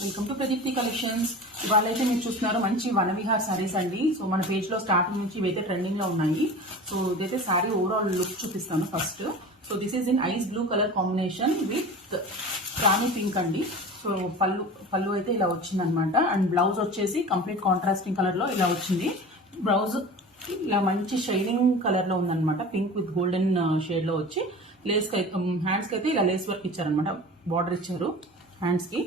Welcome to Pradeepti collections. ఇవాళ అయితే మీరు చూస్తున్నారు మంచి వనవిహార్ సారీస్ అండి. సో మన పేజ్ లో స్టార్టింగ్ నుంచి ఇవైతే ట్రెండింగ్ లో ఉన్నాయి. సో ఇదైతే సారీ ఓవరాల్ లుక్ చూపిస్తాను first. So this is in ice blue colour combination with Rani pink అండి. సో పళ్ళు అయితే ఇలా వచ్చింది అనమాట. అండ్ బ్లౌజ్ వచ్చేసి కంప్లీట్ కాంట్రాస్టింగ్ కలర్ లో ఇలా వచ్చింది. బ్లౌజ్ ఇలా మంచి షైనింగ్ కలర్ లో ఉందన్నమాట. పింక్ విత్ గోల్డెన్ షేడ్ లో వచ్చి లేస్ హ్యాండ్స్ కి అయితే ఇలా లేస్ వర్క్ ఇచ్చారనమాట. బార్డర్ ఇచ్చారు హ్యాండ్స్ కి.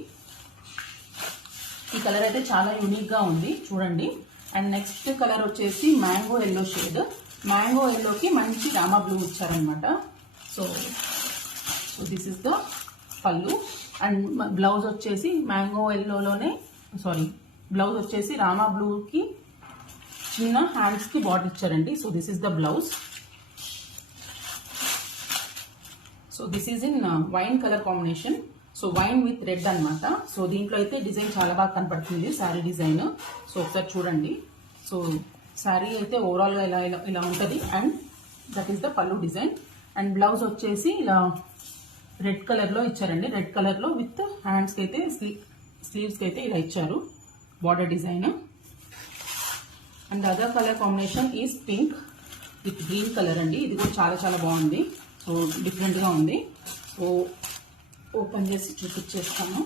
ఈ కలర్ అయితే చాలా యూనిక్ గా ఉంది చూడండి. అండ్ నెక్స్ట్ కలర్ వచ్చేసి మ్యాంగో ఎల్లో షేడ్. మ్యాంగో ఎల్లోకి మంచి రామా బ్లూ ఇచ్చారనమాట. సో దిస్ ఇస్ ద పళ్ళు. అండ్ బ్లౌజ్ వచ్చేసి మ్యాంగో ఎల్లోలోనే బ్లౌజ్ వచ్చేసి రామా బ్లూకి చిన్న హ్యాండ్స్ కి బార్డర్ ఇచ్చారండి. So this is the blouse. So this is in wine colour combination. So wine with red అనమాట. సో దీంట్లో అయితే డిజైన్ చాలా బాగా కనపడుతుంది శారీ డిజైన్. సో ఒకసారి చూడండి. సో శారీ అయితే ఓవరాల్ గా ఇలా ఉంటుంది. అండ్ దట్ ఈస్ ద పళ్ళు డిజైన్. అండ్ బ్లౌజ్ వచ్చేసి ఇలా రెడ్ కలర్ లో ఇచ్చారండి. రెడ్ కలర్ లో విత్ హ్యాండ్స్ కి అయితే స్లీవ్స్ కి అయితే ఇలా ఇచ్చారు border design. And other colour combination is pink with green colour అండి. ఇది కూడా చాలా చాలా బాగుంది. సో డిఫరెంట్ గా ఉంది. సో ఓపెన్ చేసి చూపించేస్తాను.